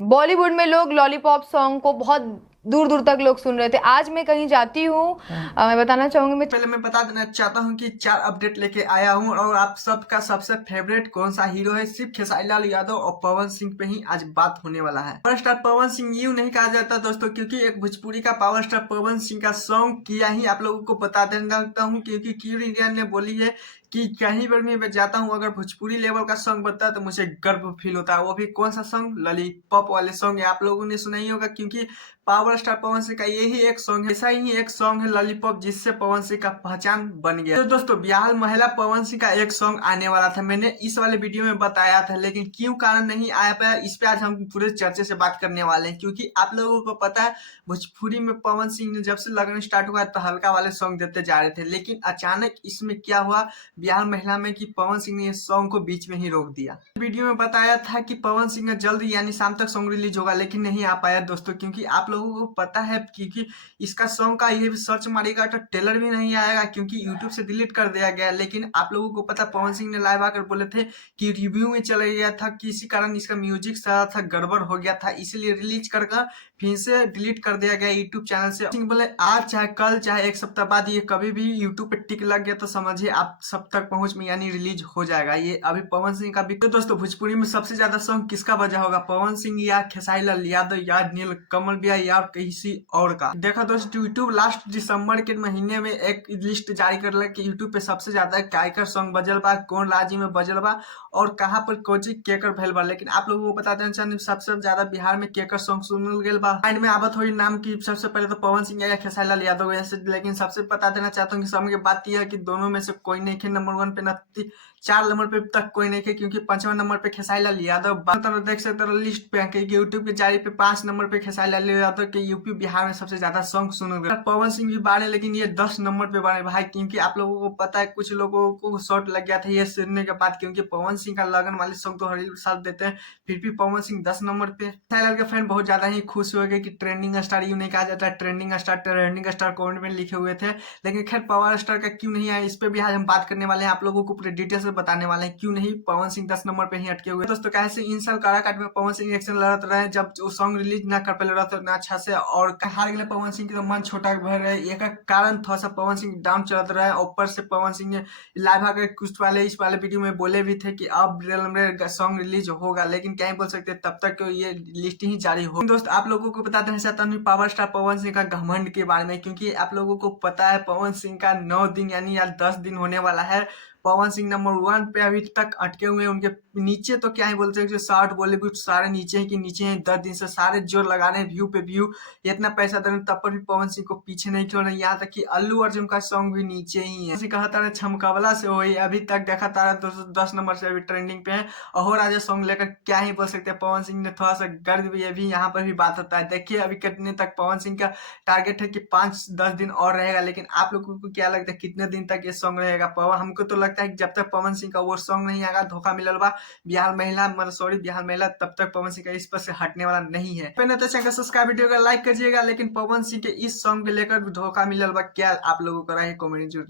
बॉलीवुड में लोग lollipop song को बहुत दूर दूर तक लोग सुन रहे थे। आज मैं कहीं जाती हूँ, मैं बताना चाहूंगी, पहले मैं बता देना चाहता हूँ कि 4 अपडेट लेके आया हूँ और आप सबका सबसे फेवरेट कौन सा हीरो है, सिर्फ खेसारी लाल यादव और पवन सिंह पे ही आज बात होने वाला है। पावर स्टार पवन सिंह यूं नहीं कहा जाता दोस्तों, क्योंकि एक भोजपुरी का पावर स्टार पवन सिंह का सॉन्ग किया ही आप लोगों को बता देना चाहता हूँ, क्योंकि क्यूर इंडिया ने बोली है कि कहीं पर मैं जाता हूँ अगर भोजपुरी लेवल का सॉन्ग बनता है तो मुझे गर्व फील होता है। वो भी कौन सा सॉन्ग, लॉलीपॉप वाले सॉन्ग आप लोगों ने सुना ही होगा, क्योंकि पावर स्टार पवन सिंह का यही एक सॉन्ग है, ऐसा ही एक सॉन्ग है लॉलीपॉप, जिससे पवन सिंह का पहचान बन गया। तो दोस्तों बिहार महिला पवन सिंह का एक सॉन्ग आने वाला था, मैंने इस वाले वीडियो में बताया था, लेकिन क्यों कारण नहीं आया पाया, इस पे आज हम पूरे चर्चे से बात करने वाले हैं। क्योंकि आप लोगों को पता है भोजपुरी में पवन सिंह ने जब से लगन स्टार्ट हुआ तो हल्का वाले सॉन्ग देते जा रहे थे, लेकिन अचानक इसमें क्या हुआ बिहार महिला में कि पवन सिंह ने इस सॉन्ग को बीच में ही रोक दिया। वीडियो में बताया था कि पवन सिंह का जल्द यानी शाम तक सॉन्ग रिलीज होगा, लेकिन नहीं आ पाया दोस्तों, क्योंकि आप लोगों को पता है क्योंकि इसका सॉन्ग का ये भी सर्च मारेगा तो ट्रेलर भी नहीं आएगा, क्योंकि यूट्यूब से डिलीट कर दिया गया। लेकिन आप लोगों को पता पवन सिंह ने लाइव आकर बोले थे कि रिव्यू में चला गया था, किसी कारण इसका म्यूजिक सारा था गड़बड़ हो गया था, इसीलिए रिलीज कर फिर से डिलीट कर दिया गया यूट्यूब चैनल से। सिंह बोले आज चाहे कल चाहे एक सप्ताह बाद ये कभी भी यूट्यूब पे टिक लग गया तो समझिए आप सब तक पहुंच में यानी रिलीज हो जाएगा। ये अभी पवन सिंह का भी। तो दोस्तों भोजपुरी में सबसे ज्यादा सॉन्ग किसका बजा होगा, पवन सिंह या खेसारी लाल यादव या नील कमल बिया या किसी और का? देखा दोस्तों यूट्यूब लास्ट दिसंबर के महीने में एक लिस्ट जारी कर कि यूट्यूब पे सबसे ज्यादा कायकर सॉन्ग बजल बा, कौन राज्य में बजल बा और कहाँ पर कोची केकर भैल बा। लेकिन आप लोगों को बता देना चाहिए सबसे ज्यादा बिहार में केकर सॉन्ग सुनल गेल बा। माइंड में आवत हुई नाम की सबसे पहले तो पवन सिंह या खेसारी लाल यादव ऐसे, लेकिन सबसे बता देना चाहता हूँ कि समय की बात यह है कि दोनों में से कोई नहीं खे नंबर 1 पे, न 4 नंबर पे तक कोई नहीं खे, क्योंकि 5वां नंबर पे खेसारी लाल यादव। देख सकते हो लिस्ट पे यूट्यूब के जारी पे 5 नंबर पे खेसारी लाल यादव के यूपी बिहार में सबसे ज्यादा सॉन्ग सुने गए। पवन सिंह भी बारे, लेकिन ये 10 नंबर पे बारे भाई, क्योंकि आप लोगों को पता है कुछ लोगों को शॉर्ट लग गया था ये सुनने के बाद, क्योंकि पवन सिंह का लगन वाले सॉन्ग तो हर साल देते हैं, फिर भी पवन सिंह 10 नंबर पे। खेसारी लाल के फैन बहुत ज्यादा ही खुश हो गए कि ट्रेंडिंग स्टार यूं नहीं कहा जाता, ट्रेंडिंग स्टार कमेंट में लिखे हुए थे। लेकिन खैर पावर स्टार का क्यों नहीं आया, इस पे भी आज हम बात करने वाले हैं, आप लोगों को पूरे डिटेल से बताने वाले हैं क्यों नहीं पवन सिंह 10 नंबर पे ही अटके हुए। दोस्तों कैसे इन साल काराकाट में पवन सिंह एक्शन लड़त रहे, जब वो सॉन्ग रिलीज ना कर पाए रहे ना अच्छा से, और हार गए पवन सिंह के तो मन छोटा भर रहे, एक कारण थोड़ा सा पवन सिंह डाउन चलत रहे। ऊपर से पवन सिंह ने लाइव आकर कुछ वाले इस वाले वीडियो में बोले भी थे कि अब सॉन्ग रिलीज होगा, लेकिन क्या ही बोल सकते तब तक ये लिस्ट ही जारी हो। दोस्त आप लोगों को बता देना चाहता हूँ पावर स्टार पवन सिंह का घमंड के बारे में, क्योंकि आप लोगों को पता है पवन सिंह का 9 दिन यानी यार 10 दिन होने वाला है। पवन सिंह नंबर 1 पे अभी तक अटके हुए हैं, उनके नीचे तो क्या ही बोलते हैं, शॉर्ट बॉलीवुड सारे नीचे ही कि नीचे हैं। 10 दिन से सारे जोर लगा रहे हैं व्यू पे व्यू, इतना पैसा दे रहे हैं तब पर भी पवन सिंह को पीछे नहीं छोड़ रहे। यहाँ तक कि अल्लू अर्जुन का सॉन्ग भी नीचे ही है। कहा तारा छमकवला से वही अभी तक देखा तारा 10 नंबर से अभी ट्रेंडिंग पे है, और राजा सॉन्ग लेकर क्या ही बोल सकते हैं। पवन सिंह ने थोड़ा सा गर्द भी अभी यहाँ पर भी बात होता है। देखिए अभी कितने तक पवन सिंह का टारगेट है कि 5-10 दिन और रहेगा, लेकिन आप लोगों को क्या लगता है कितने दिन तक ये सॉन्ग रहेगा? पवन हमको तो लगता है कि जब तक पवन सिंह का वो सॉन्ग नहीं आएगा, धोखा मिलल बा बिहार महिला, मतलब सॉरी बिहार महिला, तब तक पवन सिंह का इस पर से हटने वाला नहीं है। पहले तो चैनल सब्सक्राइब, वीडियो का लाइक करिएगा, लेकिन पवन सिंह के इस सॉन्ग को लेकर धोखा मिलल बा क्या आप लोगों को राय कमेंट जरूर